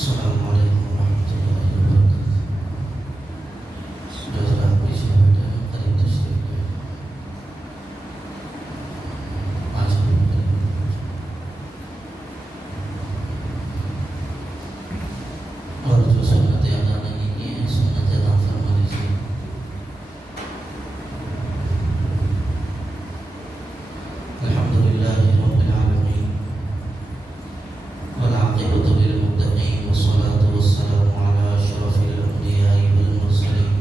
السلام علیکم ورحمۃ اللہ وبرکاتہ۔ جو حضرات پیچھے بیٹھے ہیں قریب تشریف لے آج بھی اور جو سنتیں ادا نہیں کی ہیں سنت ادا فرما لیجیے۔ الحمدللہ رب العالمین والعاقبۃ للمتقین والصلاة والسلام علی اشرف الانبیاء والمرسلین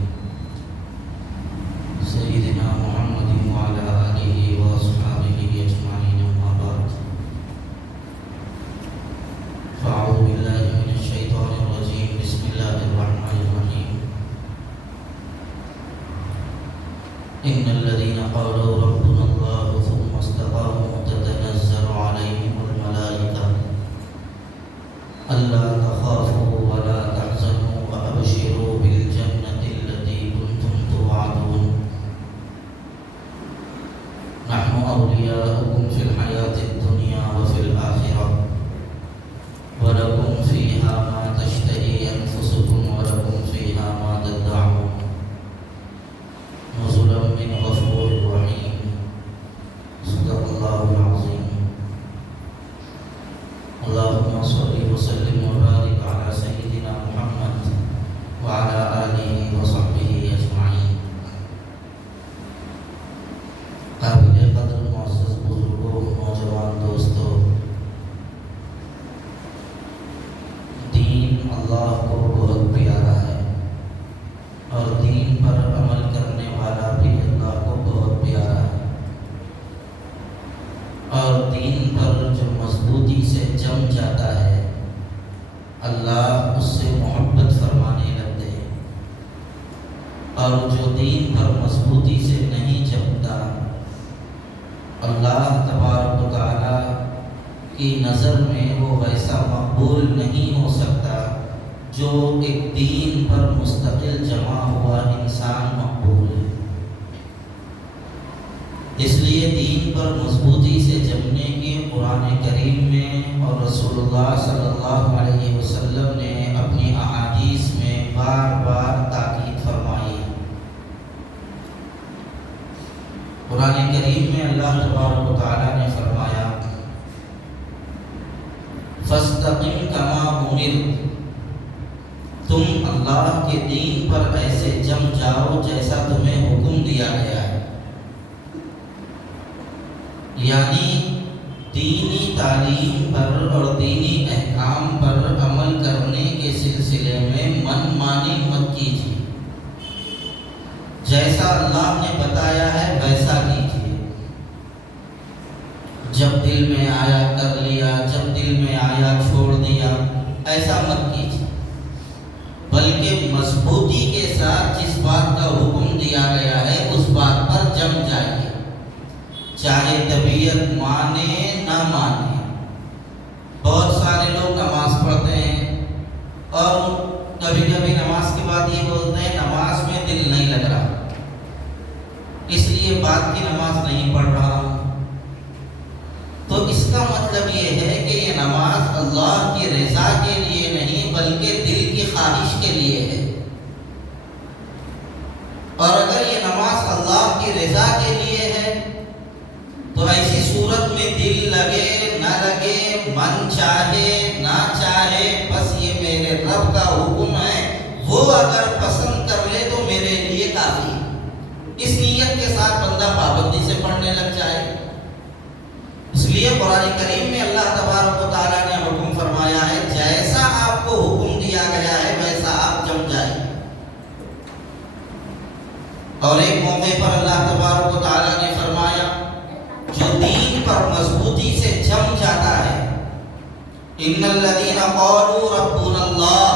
سیدنا محمد وعلی آلہ واصحابہ اجمعین، اما بعد فاعوذ باللہ من الشیطان الرجیم، بسم اللہ الرحمن الرحیم۔ ان الذین قالوا ربنا اللہ ثم استقاموا تتنزل علیہم الملائکہ ألا تخافوا ولا تحزنوا وأبشروا بالجنة التي كنتم توعدون نحن أولياؤكم في الحياة الدنيا وفي الآخرة ولكم فيها ما تشتهي أنفسكم ولكم فيها ما تدعون نزلا من غفور رحيم صدق الله العظيم۔ اللهم صل وسلم وبارك على سيدنا محمد وعلى آله وصحبه أجمعين۔ قابل قدر معزز بزرگوں، نوجوان دوستوں، دین اللہ کو بہت پیارا ہے اور دین پر عمل کرنے والا بھی اللہ کو بہت پیارا ہے، اور دین پر جو مضبوطی سے جم جاتا ہے اللہ اس سے محبت فرمانے لگتے ہیں، اور جو دین پر مضبوطی سے نہیں جمتا اللہ تبارک و تعالی کی نظر میں وہ ویسا مقبول نہیں ہو سکتا جو ایک دین پر مستقل جمع ہوا انسان مقبول ہے۔ اس لیے دین پر مضبوطی سے جمنے کی قرآن کریم میں اور رسول اللہ صلی اللہ علیہ وسلم نے اپنی احادیث میں بار بار تاکید فرمائی ہے۔ قرآن کریم میں اللہ تبارک و تعالی نے فرمایا فَاسْتَقِمْ كَمَا أُمِرْتَ، تم اللہ کے دین پر ایسے جم جاؤ جیسا تمہیں حکم دیا گیا ہے، یعنی دینی تعلیم پر اور دینی احکام پر عمل کرنے کے سلسلے میں من مانی مت کیجیے، جیسا اللہ نے بتایا ہے ویسا کیجیے، جب دل میں آیا کر لیا، جب دل میں آیا چھوڑ دیا، ایسا مت کیجیے، بلکہ مضبوطی کے ساتھ جس بات کا حکم دیا گیا ہے اس بات پر جم جائیے، چاہے طبیعت مانے نہ مانے۔ بہت سارے لوگ نماز پڑھتے ہیں اور کبھی کبھی نماز کے بعد یہ بولتے ہیں نماز میں دل نہیں لگ رہا، اس لیے بعد کی نماز نہیں پڑھ رہا ہوں۔ تو اس کا مطلب یہ ہے کہ یہ نماز اللہ کی رضا کے لیے نہیں بلکہ دل کی خواہش کے لیے ہے، اور اگر یہ نماز اللہ کی رضا کے لیے ہے تو ایسی صورت میں دل لگے نہ لگے، من چاہے نہ چاہے، بس یہ میرے رب کا حکم ہے، وہ اگر پسند کر لے تو میرے لیے کافی۔ اس نیت کے ساتھ بندہ پابندی سے پڑھنے لگ جائے۔ اس لیے قرآن کریم میں اللہ تبارک و تعالیٰ نے حکم فرمایا ہے جیسا آپ کو حکم دیا گیا ہے ویسا آپ جم جائیں۔ اور ایک موقع پر اللہ تبارک و تعالیٰ نے فرمایا جو دین پر مضبوطی سے جم جاتا ہے، ان الذین قالوا ربنا اللہ،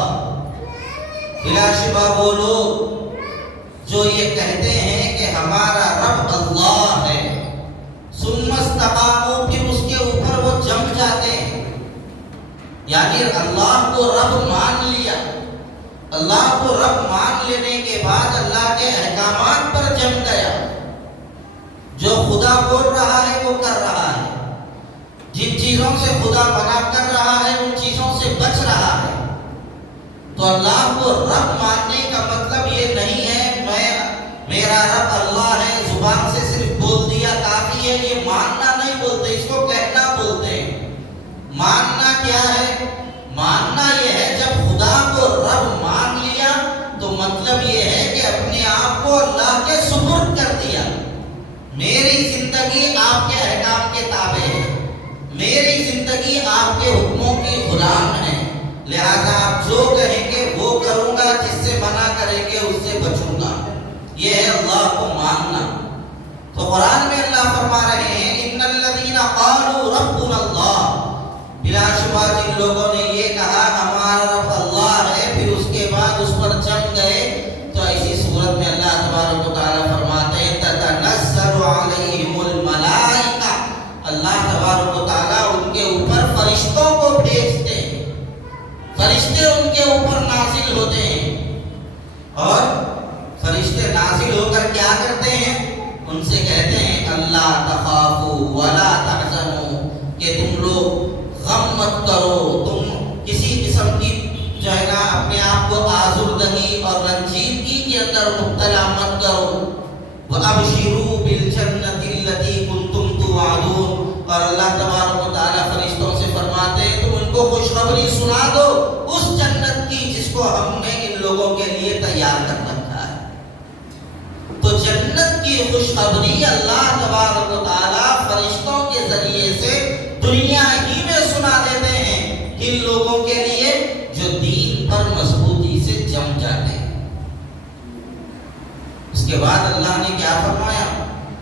بلا شبہ وہ لوگ جو یہ کہتے ہیں کہ ہمارا رب اللہ ہے، ثم استقاموا، پھر اس کے اوپر وہ جم جاتے ہیں، یعنی اللہ کو رب مان لیا، اللہ کو رب مان لینے کے بعد اللہ کے احکامات پر جم گیا، جو خدا بول رہا ہے وہ کر رہا ہے، جن چیزوں سے خدا منع کر رہا ہے ان چیزوں سے بچ رہا ہے، تو اللہ کو رب ماننے کا مطلب یہ نہیں ہے میرا رب اللہ ہے، زبان سے صرف بول دیا کافی ہے، یہ ماننا نہیں بولتے، اس کو کہنا بولتے ہیں۔ ماننا کیا ہے؟ ماننا یہ ہے جب خدا کو رب مان لیا تو مطلب یہ ہے کہ اپنے آپ کو اللہ کے سپرد کر دیا۔ میری زندگی آپ کے احکام کے تابع ہے، میری زندگی آپ کے حکموں کی غلام ہے، لہذا آپ جو کہیں گے وہ کروں گا، جس سے منع کریں گے اس سے بچوں گا۔ یہ ہے اللہ کو ماننا۔ تو قرآن میں اللہ فرما رہے ہیں ان الذین قالوا ربنا اللہ، بلا شبہ جن لوگوں نے یہ کہا ہمارا رب اللہ ہے، پھر اس کے بعد اس پر جم گئے، تو ایسی صورت میں اللہ تبارک و تعالیٰ فرماتے ہیں تتنزل علیہم الملائکہ، اللہ تبارک و تعالیٰ ان کے اوپر فرشتوں کو بھیجتے ہیں، فرشتے ان کے اوپر نازل ہوتے ہیں، اور فرشتے نازل ہو کر کیا کرتے ہیں؟ ان سے کہتے ہیں اللہ تخافوا ولا تحزنوا، کہ تم لوگ غم مت کرو، تم کسی قسم کی جو ہے نا اپنے آپ کو آزردگی اور رنجیدگی کے اندر مبتلا مت کرو۔ وَأَبْشِرُوا بِالْجَنَّةِ الَّتِي كُنْتُمْ تُوعَدُونَ، اور اللہ تبارک و تعالیٰ فرشتوں سے فرماتے ہیں تم ان کو خوشخبری سنا دو اس جنت کی جس کو ہم نے ان لوگوں کے لیے تیار کر رکھا ہے۔ تو جنت کی خوشخبری اللہ تبارک و تعالیٰ فرشتوں کے ذریعے سے دنیا ہی میں سنا دیتے ہیں ان لوگوں کے لیے جو دین پر مضبوطی سے جم جاتے ہیں۔ اس کے بعد اللہ نے کیا فرمایا؟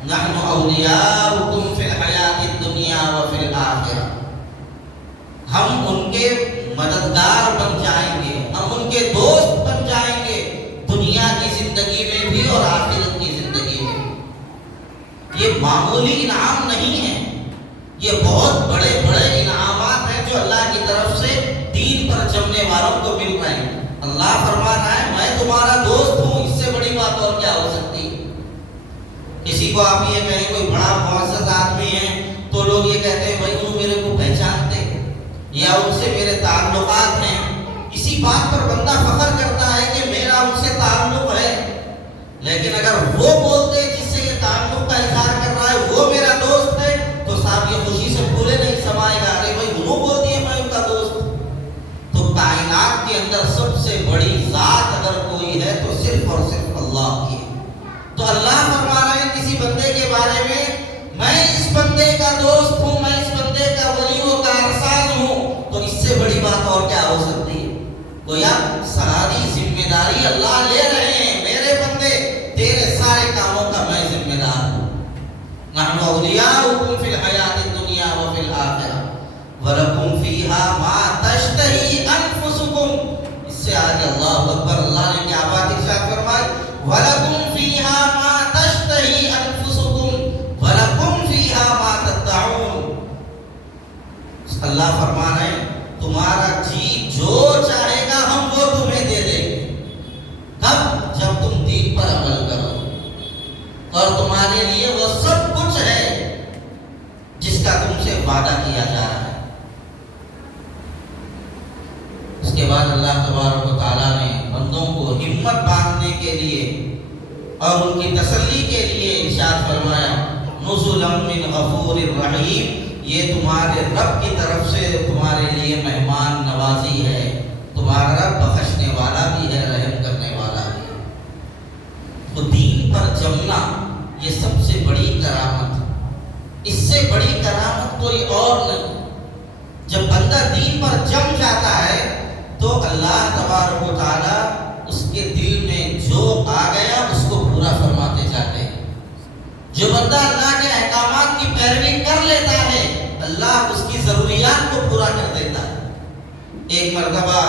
نحن اولیاؤکم فی الحیات الدنیا وفی الآخرہ، ہم ان کے مددگار بن جائیں گے، ہم ان کے دوست بن جائیں گے، دنیا کی زندگی میں بھی اور آخرت کی زندگی میں۔ یہ معمولی انعام نہیں ہے، یہ بہت بڑے بڑے انعامات ہیں جو اللہ کی طرف سے دین پر جمنے والوں کو مل رہے ہیں۔ اللہ فرما رہا ہے میں تمہارا دوست ہوں، اس سے بڑی بات اور کیا ہو سکتی ہے؟ کسی کو آپ یہ کہیں کوئی بڑا معزز آدمی ہے تو لوگ یہ کہتے ہیں بھائی انہوں میرے کو پہچانتے یا ان سے میرے تعلقات ہیں، اسی بات پر بندہ فخر کرتا ہے کہ میرا ان سے تعلق ہے۔ لیکن اگر وہ بولتے جس سے یہ تعلق کا اظہار کر رہا ہے وہ میرا دوست ہے تو صاحب یہ خوشی سے پورے نہیں سمائے گا، ارے بھائی انہوں بول دیے میں ان کا دوست۔ تو کائنات کے اندر سب سے بڑی ذات اگر کوئی ہے تو صرف اور صرف اللہ کی ہے۔ تو اللہ فرما رہے ہیں کسی بندے کے بارے میں اس بندے کا دوست ہوں، میں اس بندے کا ولی و کارساز ہوں، تو اس سے بڑی بات اور کیا ہو سکتی ہے؟ گویا ساری ذمہ داری اللہ لے رہے ہیں، میرے بندے تیرے سارے کاموں کا میں ذمہ دار ہوں۔ نحن اولیاؤکم فی الحیات الدنیا وفی الآخرہ وَلَكُمْ فِيهَا مَا تَشْتَهِي أَنفُسُكُمْ، اس سے آگے اللہ اکبر، اللہ نے کیا بات ارشاد فرمائی؟ وَلَكُمْ فِيهَا مَا تَشْتَهِي أَنفُسُكُمْ وَلَكُمْ فِيهَا مَا تَدَّعُونَ، اللہ فرما رہے ہیں تمہارا جی جو چاہے گا ہم وہ تمہیں دے دیں گے، کب؟ جب تم دین پر عمل کرو، اور تمہارے لیے وہ سب کچھ ہے جس کا تم سے وعدہ کیا جا رہا ہے۔ اس کے بعد اللہ تبارک و تعالیٰ نے بندوں کو ہمت باندھنے کے لیے اور ان کی تسلی کے لیے ارشاد فرمایا نزلا من غفور الرحیم، یہ تمہارے رب کی طرف سے تمہارے لیے مہمان نوازی ہے، تمہارا رب بخشنے والا بھی ہے، رحم کرنے والا بھی ہے۔ تو دین پر جمنا یہ سب سے بڑی کرامت ہے، اس سے بڑی کرامت کوئی اور نہیں۔ جب بندہ دین پر جم جاتا ہے تو اللہ تبارک و تعالیٰ اس کے دل میں جو آ گیا اس کو پورا فرماتے جاتے ہیں۔ جو بندہ اللہ کے احکامات کی پیروی کر لیتا ہے اللہ اس کی ضروریات کو پورا کر دیتا ہے۔ ایک مرتبہ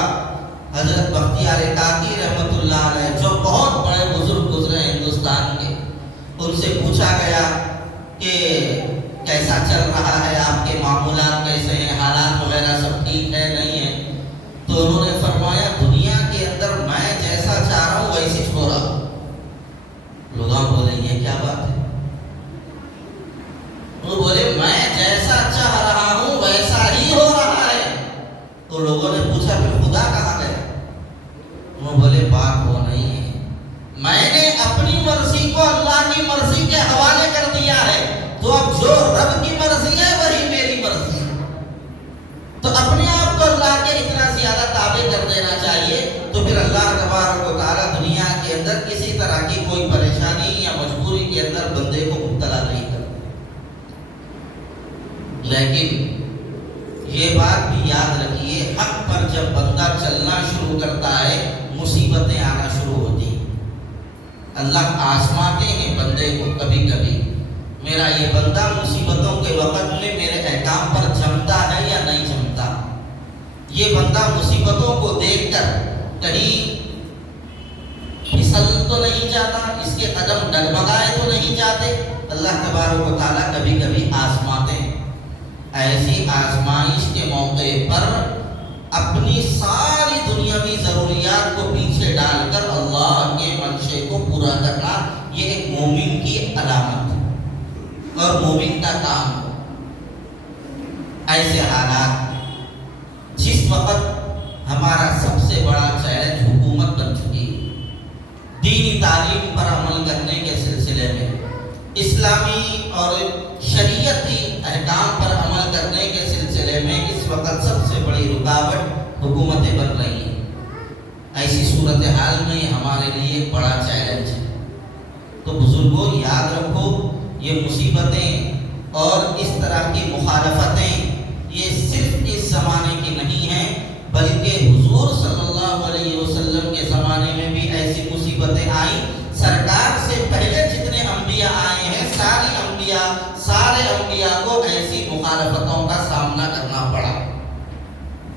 حضرت بختیار کاکی رحمۃ اللہ علیہ جو بہت بڑے بزرگ گزرے ہندوستان کے، ان سے پوچھا گیا کہ کیسا چل رہا ہے، آپ کے معمولات کیسے ہیں، حالات وغیرہ سب ٹھیک ہے نہیں ہے؟ تو انہوں نے فرمایا دنیا کے اندر میں جیسا چاہ رہا ہوں ویسی ہو رہا ہوں۔ لوگ بولے یہ کیا بات ہے؟ وہ بولے میں جیسا چاہ رہا ہوں ویسا ہی ہو رہا ہے۔ تو لوگوں نے پوچھا پھر خدا کہاں گیا؟ لیکن یہ بات بھی یاد رکھیے، حق پر جب بندہ چلنا شروع کرتا ہے مصیبتیں آنا شروع ہوتی ہیں۔ اللہ آزماتے ہیں بندے کو کبھی کبھی، میرا یہ بندہ مصیبتوں کے وقت میں میرے احکام پر جمتا ہے یا نہیں جمتا، یہ بندہ مصیبتوں کو دیکھ کر کہیں پھسل تو نہیں جاتا، اس کے قدم ڈگمگائے تو نہیں جاتے۔ اللہ تبارک و تعالیٰ کبھی کبھی آزماتے ہیں۔ ایسی آزمائش کے موقع پر اپنی ساری دنیاوی ضروریات کو پیچھے ڈال کر اللہ کے منشے کو پورا کرنا، یہ ایک مومن کی علامت ہے اور مومن کا کام ہے۔ ایسے حالات جس وقت ہمارا سب سے بڑا چیلنج حکومت بن چکی ہے، دینی تعلیم پر عمل کرنے کے سلسلے میں، اسلامی اور شریعتی احکام پر عمل کرنے کے سلسلے میں اس وقت سب سے بڑی رکاوٹ حکومتیں بن رہی ہیں۔ ایسی صورتحال میں ہمارے لیے ایک بڑا چیلنج ہے۔ تو بزرگوں یاد رکھو، یہ مصیبتیں اور اس طرح کی مخالفتیں یہ صرف اس زمانے کی نہیں ہیں، بلکہ حضور صلی اللہ علیہ وسلم کے زمانے میں بھی ایسی مصیبتیں آئیں۔ سرکار سے پہلے جتنے انبیاء آئے ہیں، سارے انبیاء کو ایسی مخالفتوں کا سامنا کرنا پڑا۔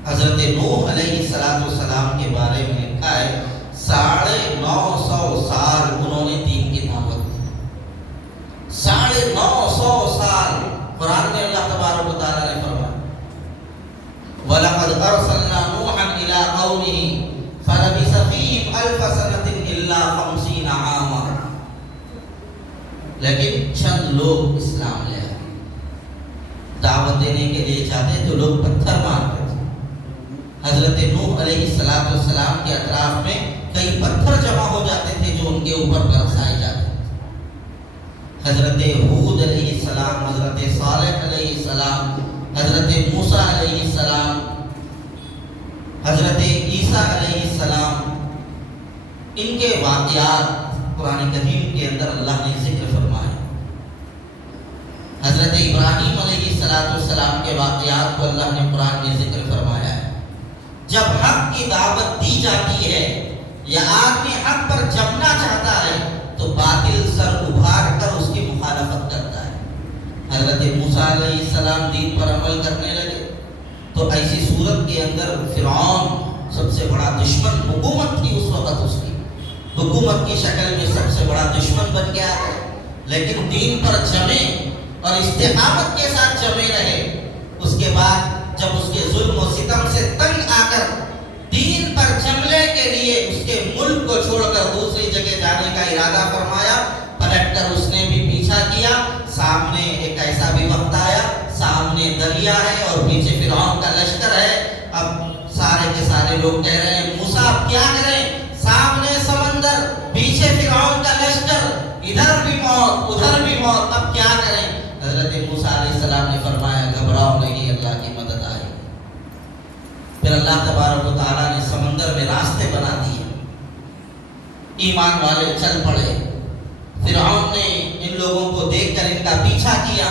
حضرت نوح علیہ السلام کے بارے میں لکھا ہے 950 سال انہوں نے دین کی دعوت دی۔ 950 سال قرآن میں اللہ تبارک و تعالیٰ نے فرمایا وَلَقَدْ أَرْسَلْنَا نُوحًا إِلَىٰ قَوْمِهِ فَلَبِثَ فِيهِمْ أَلْفَ سَنَةٍ إِلَّا 50 عَامًا۔ لیکن چند لوگ اسلام لے آئے، دعوت دینے کے لیے جاتے تو لوگ پتھر مارتے تھے۔ حضرت نوح علیہ السلام کے اطراف میں کئی پتھر جمع ہو جاتے تھے جو ان کے اوپر برسائے جاتے تھے۔ حضرت ہود علیہ السلام، حضرت صالح علیہ السلام، حضرت موسیٰ علیہ السلام، حضرت عیسیٰ علیہ السلام، ان کے واقعات قرآن کریم کے اندر اللہ نے ذکر فرمائے۔ حضرت ابراہیم علیہ السلام کے واقعات کو اللہ نے قرآن میں ذکر فرمایا ہے۔ جب حق کی دعوت دی جاتی ہے یا آدمی حق پر جمنا چاہتا ہے تو باطل سر ابھار کر اس کی مخالفت کرتا ہے۔ حضرت موسیٰ علیہ السلام دین پر عمل کرنے لگے تو ایسی صورت کے اندر فرعون سب سے بڑا دشمن، حکومت تھی اس وقت، اس کی حکومت کی شکل میں سب سے بڑا دشمن بن گیا، لیکن دین پر جمے اور استقامت کے ساتھ جمے رہے۔ اس کے بعد جب اس کے ظلم و ستم سے تنگ آ کر دین پر جمنے کے لیے اس کے ملک کو چھوڑ کر دوسری جگہ جانے کا ارادہ فرمایا، پلٹ کر اس نے بھی پیچھا کیا۔ سامنے ایک ایسا بھی وقت آیا، سامنے دریا ہے اور پیچھے فرعون کا لشکر ہے۔ اب سارے کے سارے لوگ کہہ رہے ہیں موسیٰ اب کیا کریں، سامنے سمندر، پیچھے فرعون کا لشکر، ادھر بھی موت ادھر بھی موت، اب کیا کریں؟ حضرت موسیٰ علیہ السلام نے فرمایا گھبراؤ نہیں، اللہ کی مدد آئے۔ پھر اللہ تبارک و تعالیٰ نے سمندر میں راستے بنا دیے، ایمان والے چل پڑے۔ فرعون نے ان لوگوں کو دیکھ کر ان کا پیچھا کیا،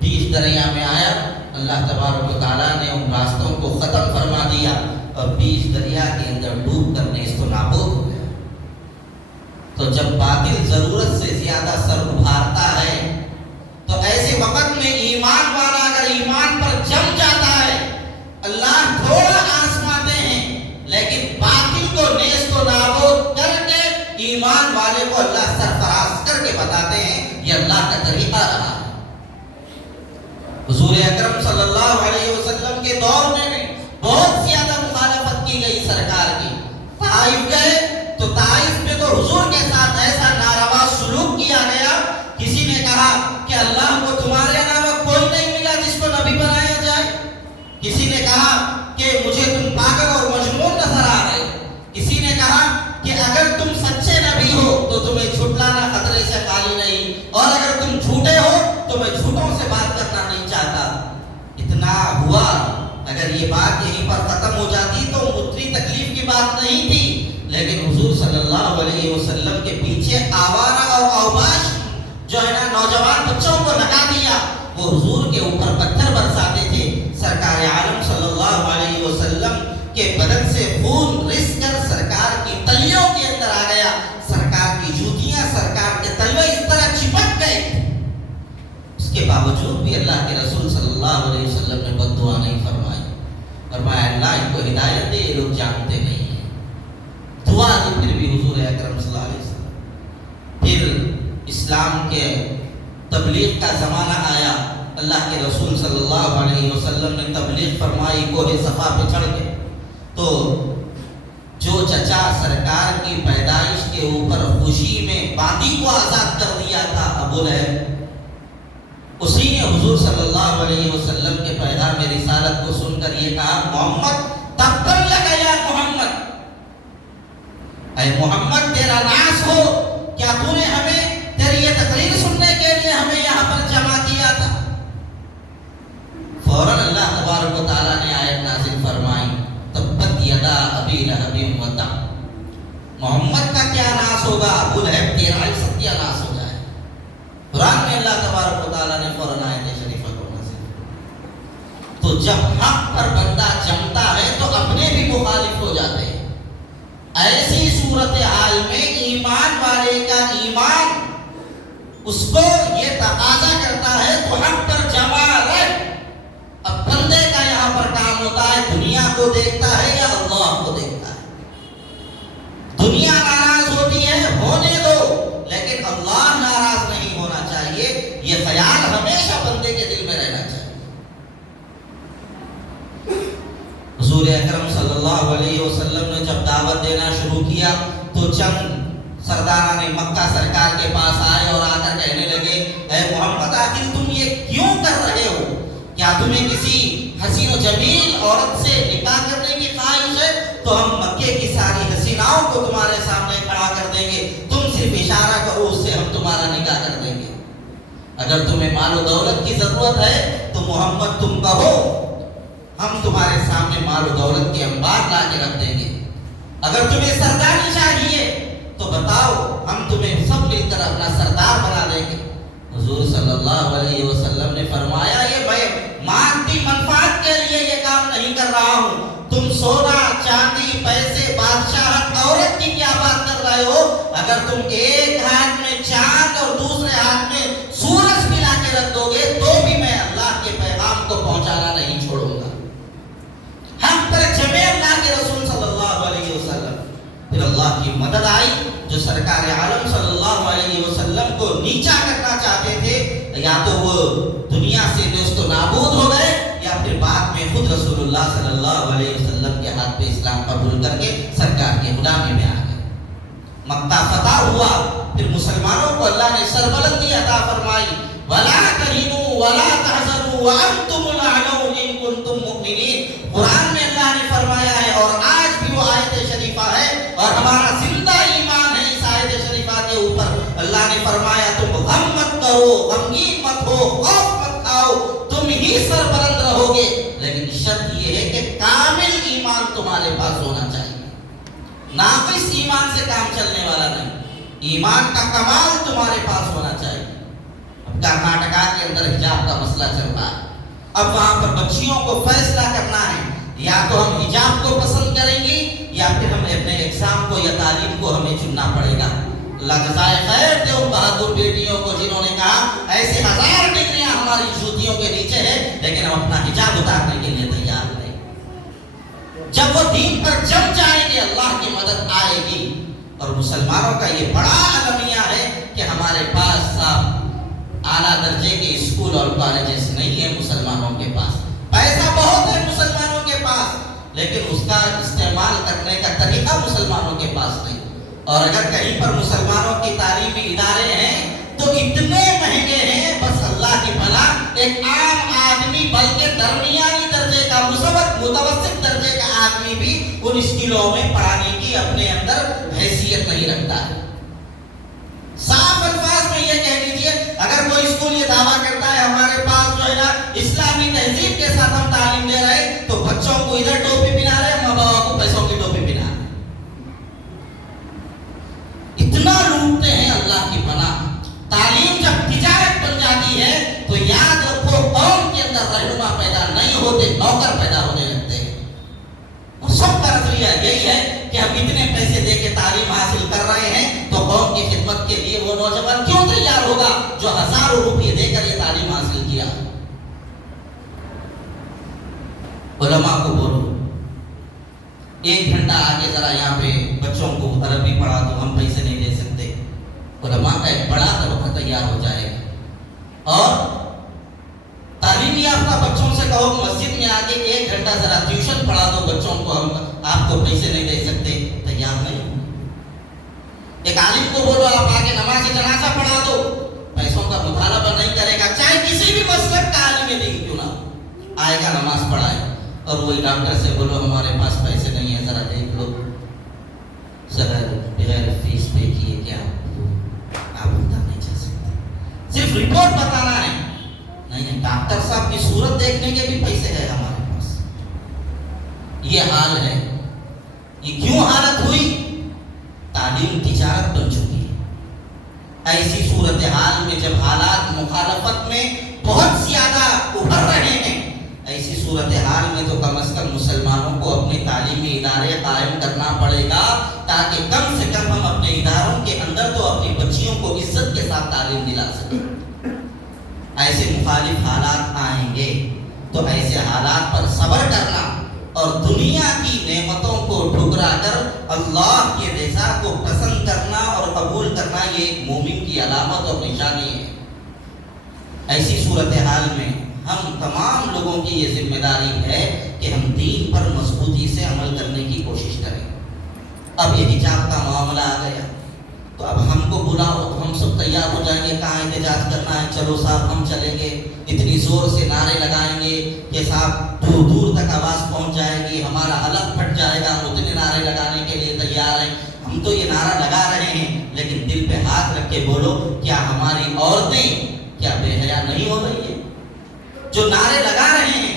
بیچ دریا میں آیا، اللہ تبارک و تعالیٰ نے ان راستوں کو ختم فرما دیا اور بیچ دریا کے اندر ڈوب کر نیست و نابود ہو گیا۔ تو جب باطل ضرورت سے زیادہ سر ابھارتا ہے تو ایسے وقت میں ایمان والا اگر ایمان پر جم جاتا ہے، اللہ تھوڑا آزماتے ہیں لیکن باطل کو نیست و نابود کر کے ایمان والے کو اللہ سرفراز کر کے بتاتے ہیں یہ اللہ کا طریقہ رہا ہے۔ حضور اکرم صلی اللہ علیہ وسلم کے دور میں بھی بہت زیادہ مخالفت کی گئی سرکار کی۔ طائف گئے تو طائف میں تو حضور کے ساتھ ایسا ناروا سلوک کیا گیا، کسی نے کہا کہ اللہ کو تمہارے علاوہ کوئی نہیں ملا جس کو نبی بنایا جائے، کسی نے کہا کہ مجھے تم پاگل اور مجنون نظر آ رہے، کسی نے کہا کہ اگر تم سچے نبی ہو تو تمہیں جھٹلانا خطرے سے خالی نہیں، اور اگر تم جھوٹے ہو تو میں جھوٹوں سے بات کرنا نہیں چاہتا۔ اتنا ہوا، اگر یہ بات یہیں پر ختم ہو جاتی تو اتنی تکلیف کی بات نہیں تھی، لیکن حضور صلی اللہ علیہ وسلم کے پیچھے آوارہ اور اوباش جو ہے نا نوجوان بچوں کو لگا دیا، وہ حضور کے اوپر پتھر کہ بدن سے خون رس کر سرکار کی تلیوں کے اندر آ گیا. سرکار کی جوتیاں سرکار کے تلوے اس طرح چپک گئے. اس کے باوجود بھی اللہ کے رسول صلی اللہ علیہ وسلم نے بد دعا نہیں فرمائی. فرمایا اللہ ان کو ہدایت دے، یہ لوگ جانتے نہیں ہیں. دعا دی پھر بھی حضور اکرم صلی اللہ علیہ وسلم. پھر اسلام کے تبلیغ کا زمانہ آیا. اللہ کے رسول صلی اللہ علیہ وسلم نے تبلیغ فرمائی کوہ صفا پہ چڑھ کے. تو جو چچا سرکار کی پیدائش کے اوپر خوشی میں باندی کو آزاد کر دیا تھا ابو لہب، اسی نے حضور صلی اللہ علیہ وسلم کے پیغام رسالت کو سن کر یہ کہا محمد تبا لک یا محمد، اے محمد تیرا ناس ہو، کیا تو نے ہمیں تیری یہ تقریر سننے کے لیے ہمیں یہاں پر جمع کیا تھا؟ فوراً اللہ تبارک و تعالیٰ نے آیت نازل فرمائی تبت یدا ابی لہب و تب. محمد کا کیا ناس ہوگا، ابو لہب تیرا ہی ستیہ ناس ہو جائے. قرآن میں اللہ تبارک و تعالیٰ نے فوراً آیت شریفہ کو نازل. تو جب حق پر بندہ جمتا ہے تو اپنے بھی مخالف ہو جاتے ہیں. ایسی صورتحال میں ایمان والے کا ایمان اس کو یہ تقاضا کرتا ہے تو حق پر جمع رہ. اب بندے کا یہاں پر کام ہوتا ہے دنیا کو دیکھتا ہے یا اللہ کو دیکھتا ہے. دنیا ناراض ہوتی ہے ہونے دو، لیکن اللہ ناراض نہیں ہونا چاہیے. یہ خیال ہمیشہ بندے کے دل میں رہنا چاہیے. حضور اکرم صلی اللہ علیہ وسلم نے جب دعوت دینا شروع کیا تو چند سرداران مکہ سرکار کے پاس آئے اور آ کر کہنے لگے اے محمد آخر تم یہ کیوں کر رہے ہو؟ کیا تمہیں کسی حسین و جمیل عورت سے نکاح کرنے کی خواہش ہے؟ تو ہم مکے کی ساری حسیناؤں کو تمہارے سامنے کھڑا کر دیں گے، تم صرف اشارہ کرو اس سے ہم تمہارا نکاح کر دیں گے. اگر تمہیں مال و دولت کی ضرورت ہے تو محمد تم کہو، ہم تمہارے سامنے مال و دولت کے انبار لا کے رکھ دیں گے. اگر تمہیں سرداری چاہیے تو بتاؤ، ہم تمہیں سب مل کر اپنا سردار بنا دیں گے. حضور صلی اللہ علیہ وسلم نے فرمایا یہ میں مادی منفعت کے لیے یہ کام نہیں کر رہا ہوں. تم سونا چاندی پیسے بادشاہت عورت کی کیا بات کر رہے ہو؟ اگر تم ایک ہاتھ میں چاند اور دوسرے ہاتھ میں سورج ملا کے رکھ دو گے تو بھی میں اللہ کے پیغام کو پہنچانا نہیں چھوڑوں گا. ہم پر جمع اللہ کے رسول صلی اللہ علیہ وسلم. پھر اللہ کی مدد آئی. جو سرکار عالم صلی اللہ علیہ وسلم کو نیچا کرنا چاہتے تھے یا تو وہ دنیا سے نیست و نابود ہو گئے یا پھر بعد میں خود رسول اللہ صلی اللہ علیہ وسلم کے ہاتھ پہ اسلام قبول کر کے سرکار کی غلامی میں آ گئے. مکہ فتح ہوا. پھر مسلمانوں کو اللہ نے سربلندی عطا فرمائی. وَلَا تَهِنُوا وَلَا تَحْزَنُوا وَأَنْتُمُ الْأَعْلَوْنَ إِن كُنتُم مُؤْمِنِينَ. قرآن میں اللہ نے فرمایا ہے اور آج بھی وہ آیت شریفہ ہے اور ہمارا زندہ ایمان ہے اس آیت شریفہ کے اوپر. اللہ نے فرمایا تم غم مت کرو، غمگین مت ہو، خوف مت کھاؤ، تم ہی سربلند رہو گے. لیکن شرط یہ ہے کہ کامل ایمان تمہارے پاس ہونا چاہیے. ناقص ایمان سے کام چلنے والا نہیں. ایمان کا کمال تمہارے پاس ہونا چاہیے. اب کرناٹکا کے اندر حجاب کا مسئلہ چل رہا ہے. اب وہاں پر بچیوں کو فیصلہ کرنا ہے یا تو ہم حجاب کو پسند کریں گے یا پھر ہم اپنے ایگزام کو یا تعلیم کو ہمیں چننا پڑے گا. اللہ جزائے خیر دے ان بہادر بیٹیوں کو جنہوں نے کہا ایسے 1000 ڈگریاں ہماری جوتیوں کے نیچے ہیں لیکن ہم اپنا حجاب اتارنے کے لیے تیار نہیں. جب وہ دین پر جم جائیں گے اللہ کی مدد آئے گی. اور مسلمانوں کا یہ بڑا المیہ ہے کہ ہمارے پاس اعلیٰ درجے کے اسکول اور کالجز نہیں ہیں. مسلمانوں کے پاس پیسہ بہت ہے مسلمانوں کے پاس لیکن اس کا استعمال کرنے کا طریقہ مسلمانوں کے پاس نہیں. اور اگر کہیں پر مسلمانوں کی تعلیمی ادارے ہیں تو اتنے مہنگے ہیں بس اللہ کی پناہ ایک عام آدمی بلکہ درمیانی درجے کا متوسط درجے کا آدمی بھی ان اسکولوں میں پڑھانے کی اپنے اندر حیثیت نہیں رکھتا ہے. صاف الفاظ میں یہ کہہ لیجئے اگر کوئی اسکول یہ دعویٰ کرتا ہے ہمارے پاس جو ہے نا اسلامی تہذیب کے ساتھ ہم تعلیم دے رہے ہیں تو بچوں کو ادھر ٹوپی پہنا رہے ہیں، ماں باپ کو پیسوں کی ٹوپی پہنا رہے ہیں. اتنا لوٹتے ہیں اللہ کی پناہ. تعلیم جب تجارت بن جاتی ہے تو یاد رکھو قوم کے اندر رہنما پیدا نہیں ہوتے، نوکر پیدا ہونے لگتے ہیں. اور سب نظریہ یہی ہے کہ ہم اتنے پیسے دے کے تعلیم حاصل کر رہے ہیں تو قوم کی خدمت کے لیے وہ نوجوان کیوں تیار ہوگا جو ہزاروں روپے دے کر یہ تعلیم حاصل کیا؟ علماء کو بولو 1 گھنٹہ آگے ذرا یہاں پہ بچوں کو عربی پڑھا دو، ہم پیسے نہیں دے سکتے۔ علماء کا ایک بڑا طبقہ تیار ہو جائے گا۔ اور تعلیم یافتہ بچوں سے کہو مسجد میں آگے 1 گھنٹہ ذرا ٹیوشن پڑھا دو بچوں کو، ہم آپ کو پیسے نہیں دے سکتے، تیار نہیں ہو۔ ایک عالم کو بولو آپ آگے نماز جنازہ پڑھا دو، پیسوں کا مطالبہ نہیں کرے گا، چاہے کسی بھی مسلک کا عالم دین کیوں نہ، آئے گا نماز پڑھائے۔ اور وہی ڈاکٹر سے بولو ہمارے پاس پیسے نہیں ہیں، ذرا دیکھ لو، بغیر فیس پے کیے کیا آپ بتا نہیں جا سکتے، صرف رپورٹ بتانا ہے۔ نہیں، ڈاکٹر صاحب کی صورت دیکھنے کے بھی پیسے ہیں ہمارے پاس۔ یہ حال ہے۔ یہ کیوں حالت ہوئی؟ تعلیم تجارت بن چکی ہے۔ ایسی صورتحال میں جب حالات مخالفت میں بہت زیادہ ابھر رہے ہیں، ایسی صورتحال میں تو کم از کم مسلمانوں کو اپنے تعلیمی ادارے قائم کرنا پڑے گا تاکہ کم سے کم ہم اپنے اداروں کے اندر تو اپنی بچیوں کو عزت کے ساتھ تعلیم دلا سکیں۔ ایسے مخالف حالات آئیں گے تو ایسے حالات پر صبر کرنا اور دنیا کی نعمتوں کو ٹھکرا کر اللہ کی رضا کو پسند کرنا اور قبول کرنا، یہ ایک مومن کی علامت اور نشانی ہے۔ ایسی صورتحال میں ہم تمام لوگوں کی یہ ذمہ داری ہے کہ ہم دین پر مضبوطی سے عمل کرنے کی کوشش کریں۔ اب یہ حجاب کا معاملہ آ گیا تو اب ہم کو بلاؤ تو ہم سب تیار ہو جائیں گے، کہاں احتجاج کرنا ہے، چلو صاحب ہم چلیں گے، اتنی زور سے نعرے لگائیں گے کہ صاحب دور دور تک آواز پہنچ جائے گی، ہمارا حلق پھٹ جائے گا، ہم اتنے نعرے لگانے کے لیے تیار ہیں۔ ہم تو یہ نعرہ لگا رہے ہیں، لیکن دل پہ ہاتھ رکھ کے بولو، کیا ہماری عورتیں کیا بے حیا نہیں ہو رہی ہیں؟ جو نعرے لگا رہے ہیں،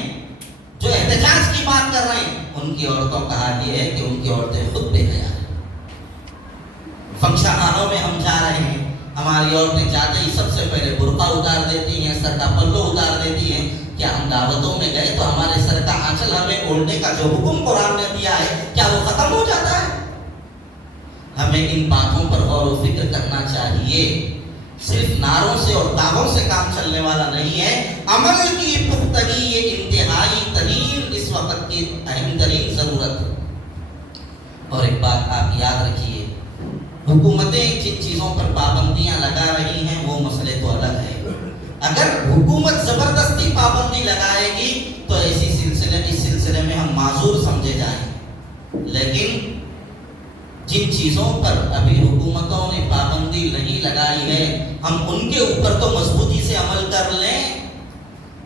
جو احتجاج کی بات کر رہے ہیں، ان کی عورتوں کا حال یہ ہے کہ ان کی عورتیں خود بے حیا ہیں۔ فنکشن ہالوں میں ہم جا رہے ہیں، ہماری عورتیں جاتے ہی سب سے پہلے برقع اتار دیتی ہیں، سر کا پلو اتار دیتی ہیں۔ کیا ہم دعوتوں میں گئے تو ہمارے سر کا آنچل ہمیں اوڑھنے کا جو حکم قرآن نے دیا ہے کیا وہ ختم ہو جاتا ہے؟ ہمیں ان باتوں پر غور و فکر کرنا چاہیے۔ صرف نعروں سے اور دعووں سے کام چلنے والا نہیں ہے، عمل کی پختگی یہ انتہائی ترین اس وقت کی اہم ترین ضرورت ہے۔ اور ایک بات آپ یاد رکھیے، حکومتیں جن چیزوں پر پابندیاں لگا رہی ہیں وہ مسئلے تو الگ ہے۔ اگر حکومت زبردستی پابندی لگائے گی تو اس سلسلے میں ہم معذور سمجھے جائیں، لیکن جن چیزوں پر ابھی حکومتوں نے پابندی نہیں لگائی ہے ہم ان کے اوپر تو مضبوطی سے عمل کر لیں۔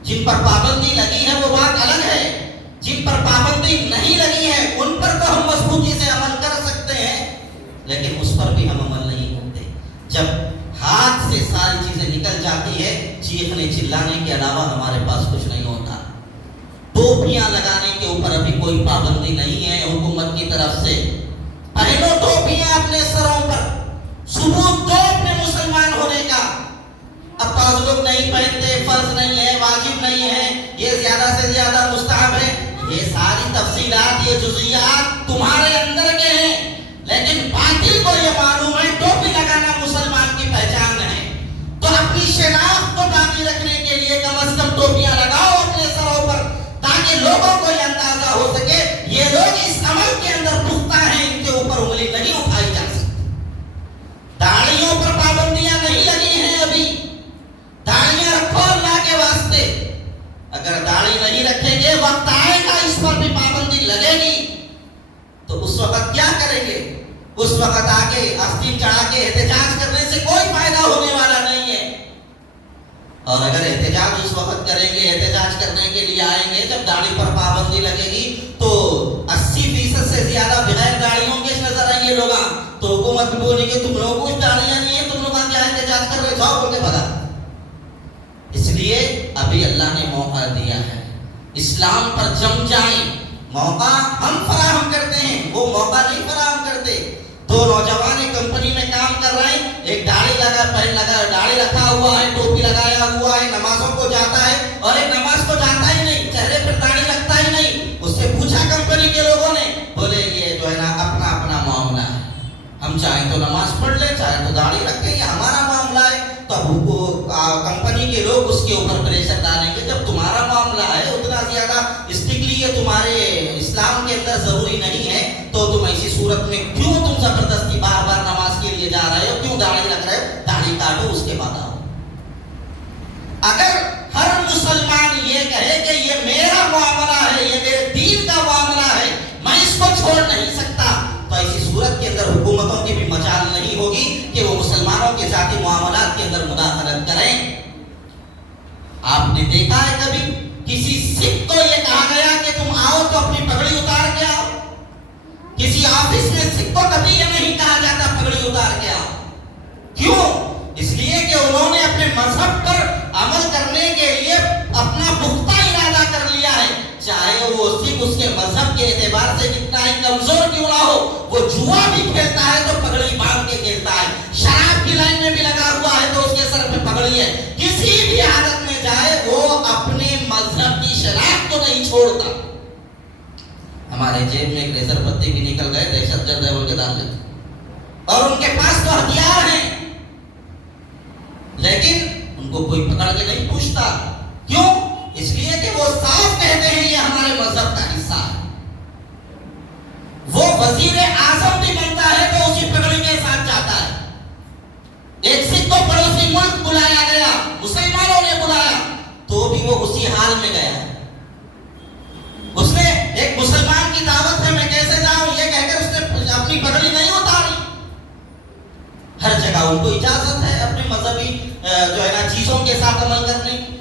جن پر پابندی لگی ہے وہ بات الگ ہے، جن پر پابندی نہیں لگی ہے ان پر تو ہم مضبوطی سے عمل کر سکتے ہیں، لیکن اس پر بھی ہم عمل نہیں کرتے۔ جب ہاتھ سے ساری چیزیں نکل جاتی ہے، چیخنے چلانے کے علاوہ ہمارے پاس کچھ نہیں ہوتا۔ ٹوپیاں لگانے کے اوپر ابھی کوئی پابندی نہیں ہے حکومت کی طرف سے، پہنو ٹوپیاں اپنے سروں پر، ثبوت دو اپنے مسلمان ہونے کا۔ اب بعض لوگ نہیں پہنتے، فرض نہیں ہے، واجب نہیں ہے، یہ زیادہ سے زیادہ مستحب ہے، یہ ساری تفصیلات، یہ جزئیات تمہارے اندر کے ہیں، لیکن باطل کو یہ معلوم ہے ٹوپی لگانا مسلمان کی پہچان ہے، تو اپنی شناخت کو باقی رکھنے کے لیے کم از کم ٹوپیاں لگاؤ اپنے سروں پر تاکہ لوگوں کو یہ اندازہ ہو سکے یہ لوگ اس عمل کے اندر پختہ ہیں، ان کے اوپر انگلی نہیں اٹھائی جا سکتی۔ داڑھیوں پر پابندیاں نہیں لگی ہیں ابھی، داڑھیاں رکھو اللہ کے واسطے۔ اگر داڑھی نہیں رکھیں گے، وقت آئے گا اس پر بھی پابندی لگے گی، تو اس وقت کیا کریں گے؟ اس وقت آگے آستین چڑھا کے احتجاج کرنے سے کوئی فائدہ ہونے والا نہیں ہے۔ اور اگر احتجاج اس وقت کریں گے، احتجاج کرنے کے لیے آئیں گے جب داڑھی پر پابندی لگے گی تو 80% سے زیادہ بغیر داڑھیوں کے نظر آئیں گے لوگ، تو حکومت بولے گی تم لوگوں کو داڑھیاں نہیں ہیں، تم لوگ کیا احتجاج کر رہے، جاؤ بول کے بھگا۔ اس لیے ابھی اللہ نے موقع دیا ہے، اسلام پر جم جائیں۔ موقع ہم فراہم کرتے ہیں، وہ موقع نہیں فراہم کرتے۔ دو نوجوان ایک کمپنی میں کام کر رہے ہیں، ایک داڑھی داڑھی رکھا ہوا ہے، ٹوپی لگایا ہوا ہے، نمازوں کو جاتا ہے، اور ایک نماز کو جاتا ہی نہیں، چہرے پر داڑھی رکھتا ہی نہیں۔ اس سے پوچھا کمپنی کے لوگوں نے، بولے یہ تو نماز پڑھ لے، چاہے تو داڑھی رکھے، یہ ہمارا معاملہ ہے۔ تو کمپنی کے لوگ اس کے اوپر پریشر ڈالیں گے۔ جب تمہارا معاملہ ہے اتنا زیادہ اسٹرکٹلی یہ تمہارے اسلام کے اندر ضروری نہیں ہے، تو تم ایسی صورت میں کیوں تم زبردستی بار بار نماز کے لیے جا رہے ہو، کیوں داڑھی رکھ رہے ہو؟ داڑھی کاٹو، اس کے بعد آؤ۔ اگر ہر مسلمان یہ کہے کہ یہ میرا معاملہ ہے، یہ میرے دین کا معاملہ ہے، میں اس کو چھوڑ نہیں سکتا، تو ایسی صورت کے اندر حکومتوں کی بھی مجال نہیں ہوگی کہ وہ مسلمانوں کے ذاتی معاملات کے اندر مداخلت کریں۔ آپ نے دیکھا ہے کبھی کسی سکھ کو یہ کہا گیا کہ تم آؤ تو اپنی پگڑی اتار کے آؤ؟ کسی آفس میں سکھ کو کبھی یہ نہیں کہا جاتا پگڑی اتار کے آؤ۔ کیوں؟ اس لیے کہ انہوں نے اپنے مذہب پر عمل کرنے کے لیے اپنا پختہ ارادہ کر لیا ہے، چاہے وہ سکھ اس کے مذہب کے اعتبار سے کتنا ہی کمزور کیوں نہ ہو، وہ جوا بھی کھیلتا ہے تو پگڑی باندھ کے کھیلتا ہے، شراب کی لائن میں بھی لگا ہوا ہے تو اس کے سر پہ پگڑی ہے، کسی بھی حالت میں جائے وہ اپنے مذہب کی شناخت کو نہیں چھوڑتا۔ ہمارے جیب میں ایک ریزر پتی بھی نکل گئے، دہشت گرد ہے بول کے ڈال دیتے، اور ان کے پاس تو ہتھیار ہیں، لیکن ان کو کوئی پکڑ کے نہیں پوچھتا۔ کیوں؟ اس لیے کہ وہ صاف کہتے ہیں یہ ہمارے مذہب کا حصہ ہے۔ وہ وزیر اعظم بھی بنتا ہے تو اسی پگڑی کے ساتھ جاتا ہے۔ ایک سکھ کو پڑوسی ملک بلایا گیا، مسلمانوں نے بلایا تو بھی وہ اسی حال میں گیا۔ اس نے ایک مسلمان کی دعوت ہے، میں کیسے جاؤں یہ کہہ کر اس نے اپنی پگڑی نہیں اتاری۔ ہر جگہ ان کو اجازت ہے اپنے مذہبی جو ہے نا چیزوں کے ساتھ عمل کرنے کی،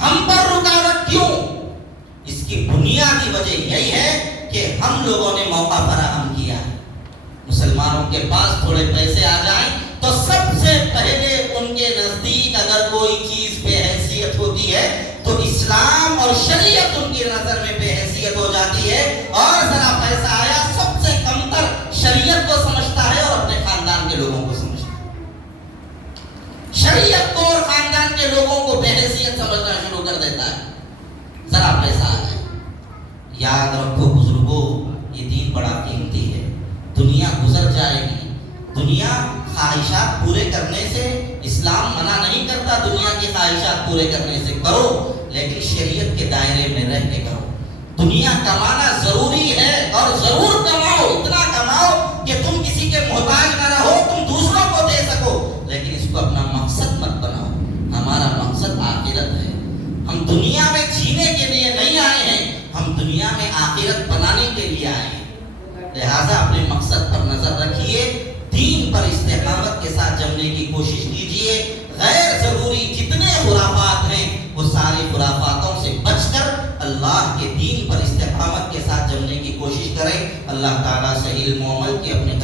ہم پر رکاوٹ کیوں؟ اس کی بنیادی وجہ یہی ہے کہ ہم لوگوں نے موقع فراہم کیا ہے۔ مسلمانوں کے پاس تھوڑے پیسے آ جائیں تو سب سے پہلے ان کے نزدیک اگر کوئی چیز بے حیثیت ہوتی ہے تو اسلام اور شریعت ان کی نظر میں بے حیثیت ہو جاتی ہے، اور ذرا پیسہ آیا سب سے کمتر شریعت کو سمجھتا ہے اور اپنے خاندان کے لوگوں کو سمجھتا ہے۔ شریعت کو اور خاندان کے لوگوں کو بے حیثیت سمجھنا شروع کر دیتا ہے، ذرا پیسہ آ جائے۔ یاد رکھو بزرگوں، یہ دین بڑا قیمتی ہے۔ دنیا گزر جائے گی، دنیا خواہشات پورے کرنے سے اسلام منع نہیں کرتا، دنیا کی خواہشات پورے کرنے سے کرو، لیکن شریعت کے دائرے میں رہ کے کرو۔ دنیا کمانا ضروری ہے اور ضرور کماؤ، اتنا کماؤ کہ تم کسی کے محتاج نہ رہو، تم دوسروں کو دے سکو، لیکن اس کو اپنا مقصد مت بناؤ۔ ہمارا مقصد آخرت ہے۔ ہم دنیا میں جینے کے لیے نہیں آئے ہیں، ہم دنیا میں آخرت بنانے کے لیے آئے ہیں۔ لہٰذا اپنے مقصد پر نظر رکھیے، دین پر استقامت کے ساتھ جمنے کی کوشش کیجیے۔ غیر ضروری جتنے خرافات ہیں وہ ساری خرافاتوں سے بچ کر اللہ کے دین پر استقامت کے ساتھ جمنے کی کوشش کریں۔ اللہ تعالیٰ صحیح علم و عمل کی اپنے